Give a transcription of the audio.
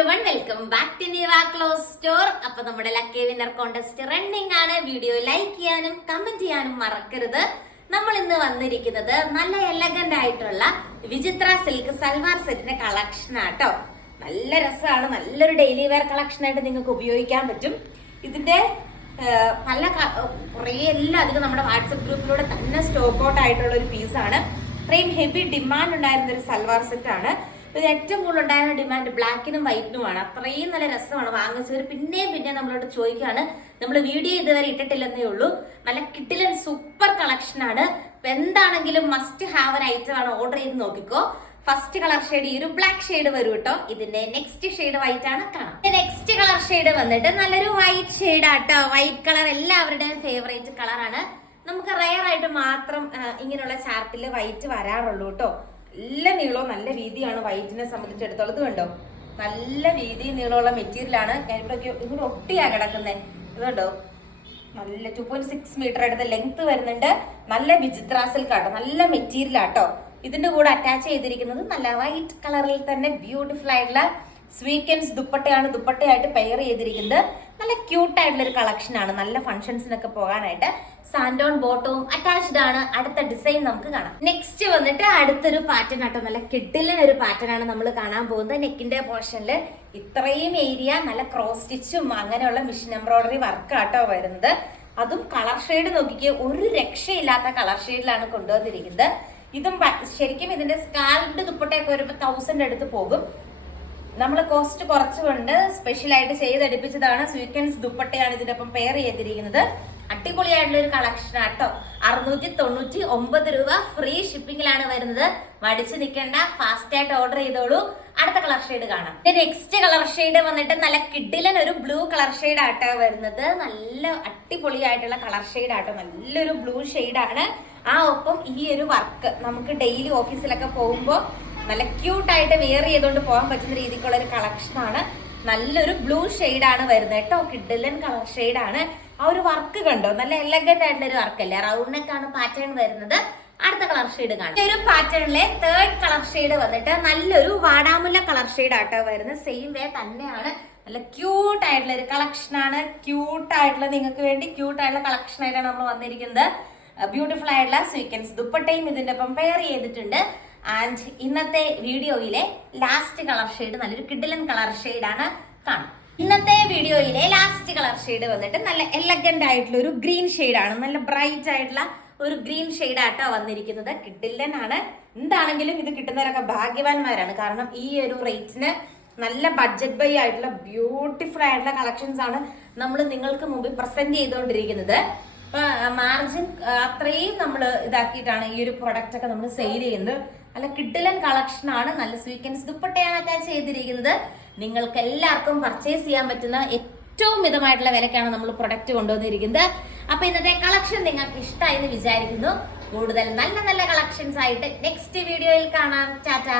Every welcome back to Niva clothes store അപ്പൊ നമ്മുടെ lucky winner contest running ആണ്. Video like ചെയ്യാനും comment ചെയ്യാനും മറക്കരുത്. നമ്മൾ ഇന്ന് വന്നിരിക്കുന്നത് നല്ല എലഗന്റ് ആയിട്ടുള്ള വിചിത്ര സിൽക്ക് സൽവാർ സെറ്റിന്റെ കളക്ഷൻ ആട്ടോ നല്ല രസമാണ്. നല്ലൊരു ഡെയിലി വെയർ കളക്ഷൻ ആയിട്ട് നിങ്ങൾക്ക് ഉപയോഗിക്കാൻ പറ്റും. ഇതിന്റെ പല കുറേ എല്ലാം അധികം നമ്മുടെ വാട്സപ്പ് ഗ്രൂപ്പിലൂടെ തന്നെ സ്റ്റോക്ക് ഔട്ട് ആയിട്ടുള്ള ഒരു പീസാണ് ഇത്രയും ഹെവി ഡിമാൻഡ് ഉണ്ടായിരുന്ന ഒരു സൽവാർ സെറ്റ് ആണ്. ഇത് ഏറ്റവും കൂടുതൽ ഉണ്ടായിരുന്ന ഡിമാൻഡ് ബ്ലാക്കിനും വൈറ്റിനുമാണ് അത്രയും നല്ല രസമാണ് വാങ്ങിച്ചവർ പിന്നെയും പിന്നെ നമ്മളോട് ചോദിക്കുകയാണ് നമ്മൾ വീഡിയോ ഇതുവരെ ഇട്ടിട്ടില്ലെന്നേ ഉള്ളൂ. നല്ല കിട്ടിലൻ സൂപ്പർ കളക്ഷൻ ആണ്. എന്താണെങ്കിലും മസ്റ്റ് ഹാവ് ഒരു ഐറ്റം ആണ് ഓർഡർ ചെയ്ത് നോക്കിക്കോ. ഫസ്റ്റ് കളർ ഷെയ്ഡ് ഈ ഒരു ബ്ലാക്ക് ഷെയ്ഡ് വരും കേട്ടോ. ഇതിന്റെ നെക്സ്റ്റ് ഷെയ്ഡ് വൈറ്റ് ആണ് കാണാം. നെക്സ്റ്റ് കളർ ഷെയ്ഡ് വന്നിട്ട് നല്ലൊരു വൈറ്റ് ഷെയ്ഡ് ആട്ടോ. വൈറ്റ് കളർ എല്ലാവരുടെയും ഫേവറേറ്റ് കളറാണ് നമുക്ക് റയർ ആയിട്ട് മാത്രം ഇങ്ങനെയുള്ള ചാർട്ടിൽ വൈറ്റ് വരാറുള്ളൂ കേട്ടോ. നല്ല നീളവും നല്ല വീതിയാണ് വൈറ്റിനെ സംബന്ധിച്ചിടത്തോളം. കണ്ടോ? നല്ല വീതി നീളമുള്ള മെറ്റീരിയലാണ്. ഞാൻ ഇവിടെ ഇവിടെ ഒട്ടിയാ കിടക്കുന്നത് ഇത് കണ്ടോ? നല്ല ടു പോയിന്റ് സിക്സ് മീറ്റർ അടുത്ത ലെങ്ത് വരുന്നുണ്ട്. നല്ല വിചിത്ര സിൽക്ക് ആട്ടോ നല്ല മെറ്റീരിയൽ ആട്ടോ ഇതിന്റെ കൂടെ അറ്റാച്ച് ചെയ്തിരിക്കുന്നത് നല്ല വൈറ്റ് കളറിൽ തന്നെ ബ്യൂട്ടിഫുൾ ആയിട്ടുള്ള സ്വീക്കൻസ് ദുപ്പട്ടയാണ് ദുപ്പട്ടയായിട്ട് പെയർ ചെയ്തിരിക്കുന്നത്. നല്ല ക്യൂട്ട് ആയിട്ടുള്ള ഒരു കളക്ഷൻ ആണ്. നല്ല ഫംഗ്ഷൻസിനൊക്കെ പോകാനായിട്ട് സാൻഡോൺ ബോട്ടവും അറ്റാച്ച്ഡ് ആണ്. അടുത്ത ഡിസൈൻ നമുക്ക് കാണാം. നെക്സ്റ്റ് വന്നിട്ട് അടുത്തൊരു പാറ്റേൺ ആട്ടോ. നല്ല കിഡിലിന് ഒരു പാറ്റേൺ ആണ് നമ്മൾ കാണാൻ പോകുന്നത്. നെക്കിന്റെ പോർഷനിൽ ഇത്രയും ഏരിയ നല്ല ക്രോസ് സ്റ്റിച്ചും അങ്ങനെയുള്ള മിഷൻ എംബ്രോയിഡറി വർക്ക് ആട്ടോ വരുന്നത്. അതും കളർ ഷെയ്ഡ് നോക്കിക്കുക ഒരു രക്ഷയില്ലാത്ത കളർ ഷെയ്ഡിലാണ് കൊണ്ടുവന്നിരിക്കുന്നത്. ഇതും ശരിക്കും ഇതിന്റെ സ്കാൽഡ് ദുപ്പട്ടയൊക്കെ വരുമ്പോൾ തൗസൻഡ് അടുത്ത് പോകും. നമ്മൾ കോസ്റ്റ് കുറച്ചുകൊണ്ട് സ്പെഷ്യൽ ആയിട്ട് ചെയ്തെടുപ്പിച്ചതാണ് സ്വീക്കൻസ് ദുപ്പട്ടയാണ് ഇതിന്റെ ഒപ്പം പെയർ ചെയ്തിരിക്കുന്നത്. അടിപൊളിയായിട്ടുള്ള ഒരു കളക്ഷൻ ആട്ടോ അറുന്നൂറ്റി തൊണ്ണൂറ്റി ഒമ്പത് രൂപ ഫ്രീ ഷിപ്പിംഗിലാണ് വരുന്നത്. മടിച്ചു നിൽക്കേണ്ട ഫാസ്റ്റ് ആയിട്ട് ഓർഡർ ചെയ്തോളൂ. അടുത്ത കളർ ഷെയ്ഡ് കാണാം. നെക്സ്റ്റ് കളർ ഷെയ്ഡ് വന്നിട്ട് നല്ല കിഡിലൻ ഒരു ബ്ലൂ കളർ ഷെയ്ഡ് ആട്ടോ വരുന്നത്. നല്ല അടിപൊളിയായിട്ടുള്ള കളർ ഷെയ്ഡ് ആട്ടോ നല്ലൊരു ബ്ലൂ ഷെയ്ഡാണ് ആ ഒപ്പം ഈ ഒരു വർക്ക് നമുക്ക് ഡെയിലി ഓഫീസിലൊക്കെ പോകുമ്പോൾ നല്ല ക്യൂട്ടായിട്ട് വെയർ ചെയ്തുകൊണ്ട് പോകാൻ പറ്റുന്ന രീതിക്കുള്ള ഒരു കളക്ഷൻ ആണ്. നല്ലൊരു ബ്ലൂ ആണ് വരുന്നത് കേട്ടോ. കിഡിലൻ കളർ ആണ്. ആ ഒരു വർക്ക് കണ്ടോ? നല്ല എലഗന്റ് ആയിട്ടുള്ള ഒരു വർക്ക് അല്ലേ? റൗണ്ട് നെക്കാണ് പാറ്റേൺ വരുന്നത്. അടുത്ത കളർ ഷെയ്ഡ് കാണാം. ഒരു പാറ്റേണിലെ തേർഡ് കളർ ഷെയ്ഡ് വന്നിട്ട് നല്ലൊരു വാടാമുല്ല കളർ ഷെയ്ഡ് ആട്ടോ വരുന്നത്. സെയിം വേ തന്നെയാണ്. നല്ല ക്യൂട്ട് ആയിട്ടുള്ള ഒരു കളക്ഷൻ ആണ്. ക്യൂട്ട് ആയിട്ടുള്ള നിങ്ങൾക്ക് വേണ്ടി ക്യൂട്ട് ആയിട്ടുള്ള കളക്ഷൻ ആയിട്ടാണ് നമ്മൾ വന്നിരിക്കുന്നത്. ബ്യൂട്ടിഫുൾ ആയിട്ടുള്ള സ്വീക്കൻസ് ദുപ്പട്ടയും ഇതിന്റെ ഒപ്പം പെയർ ചെയ്തിട്ടുണ്ട്. ആൻഡ് ഇന്നത്തെ വീഡിയോയിലെ ലാസ്റ്റ് കളർ ഷെയ്ഡ് നല്ലൊരു കിഡിലൻ കളർ ആണ് കാണാം ഇന്നത്തെ വീഡിയോയിലെ ലാസ്റ്റ് കളർ ഷെയ്ഡ് വന്നിട്ട് നല്ല എലഗന്റ് ആയിട്ടുള്ള ഒരു ഗ്രീൻ ആണ്. നല്ല ബ്രൈറ്റ് ആയിട്ടുള്ള ഒരു ഗ്രീൻ ഷെയ്ഡ് ആട്ടോ വന്നിരിക്കുന്നത്. കിഡിലൻ ആണ്. എന്താണെങ്കിലും ഇത് കിട്ടുന്നവരൊക്കെ ഭാഗ്യവാന്മാരാണ്. കാരണം ഈ ഒരു റേറ്റിന് നല്ല ബഡ്ജറ്റ് ബൈ ആയിട്ടുള്ള ബ്യൂട്ടിഫുൾ ആയിട്ടുള്ള കളക്ഷൻസ് ആണ് നമ്മൾ നിങ്ങൾക്ക് മുമ്പിൽ പ്രസന്റ് ചെയ്തുകൊണ്ടിരിക്കുന്നത്. അപ്പൊ മാർജിൻ അത്രയും നമ്മൾ ഇതാക്കിയിട്ടാണ് ഈ ഒരു പ്രൊഡക്റ്റ് ഒക്കെ നമ്മൾ സെയിൽ ചെയ്യുന്നത്. നല്ല കിഡിലൻ കളക്ഷൻ ആണ് നല്ല സ്വീക്കൻസ് ദുപ്പട്ടയാണ് അറ്റാച്ച് ചെയ്തിരിക്കുന്നത്. നിങ്ങൾക്ക് എല്ലാവർക്കും പർച്ചേസ് ചെയ്യാൻ പറ്റുന്ന ഏറ്റവും മിതമായിട്ടുള്ള വിലക്കാണ് നമ്മൾ പ്രൊഡക്റ്റ് കൊണ്ടുവന്നിരിക്കുന്നത്. അപ്പൊ ഇന്നത്തെ കളക്ഷൻ നിങ്ങൾക്ക് ഇഷ്ടമായി എന്ന് വിചാരിക്കുന്നു. കൂടുതൽ നല്ല നല്ല കളക്ഷൻസ് ആയിട്ട് നെക്സ്റ്റ് വീഡിയോയിൽ കാണാം. ടാറ്റ.